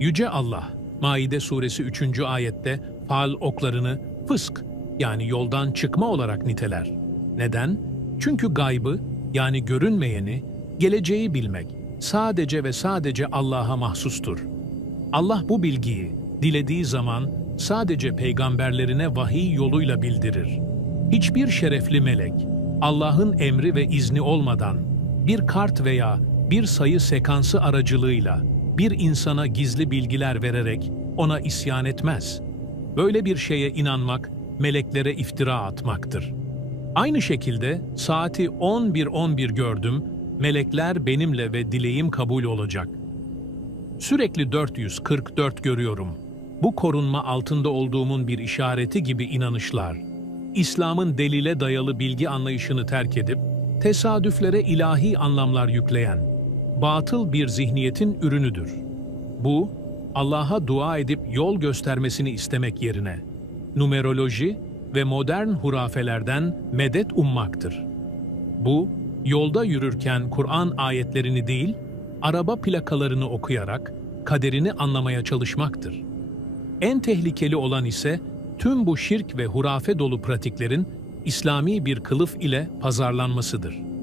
Yüce Allah, Maide suresi 3. ayette fal oklarını fısk yani yoldan çıkma olarak niteler. Neden? Çünkü gaybı yani görünmeyeni, geleceği bilmek sadece ve sadece Allah'a mahsustur. Allah bu bilgiyi dilediği zaman sadece peygamberlerine vahiy yoluyla bildirir. Hiçbir şerefli melek Allah'ın emri ve izni olmadan bir kart veya bir sayı sekansı aracılığıyla bir insana gizli bilgiler vererek ona isyan etmez. Böyle bir şeye inanmak meleklere iftira atmaktır. Aynı şekilde saati 11.11 gördüm, melekler benimle ve dileğim kabul olacak. Sürekli 444 görüyorum. Bu korunma altında olduğumun bir işareti gibi inanışlar. İslam'ın delile dayalı bilgi anlayışını terk edip, tesadüflere ilahi anlamlar yükleyen, batıl bir zihniyetin ürünüdür. Bu, Allah'a dua edip yol göstermesini istemek yerine, numeroloji ve modern hurafelerden medet ummaktır. Bu, yolda yürürken Kur'an ayetlerini değil, araba plakalarını okuyarak kaderini anlamaya çalışmaktır. En tehlikeli olan ise tüm bu şirk ve hurafe dolu pratiklerin İslami bir kılıf ile pazarlanmasıdır.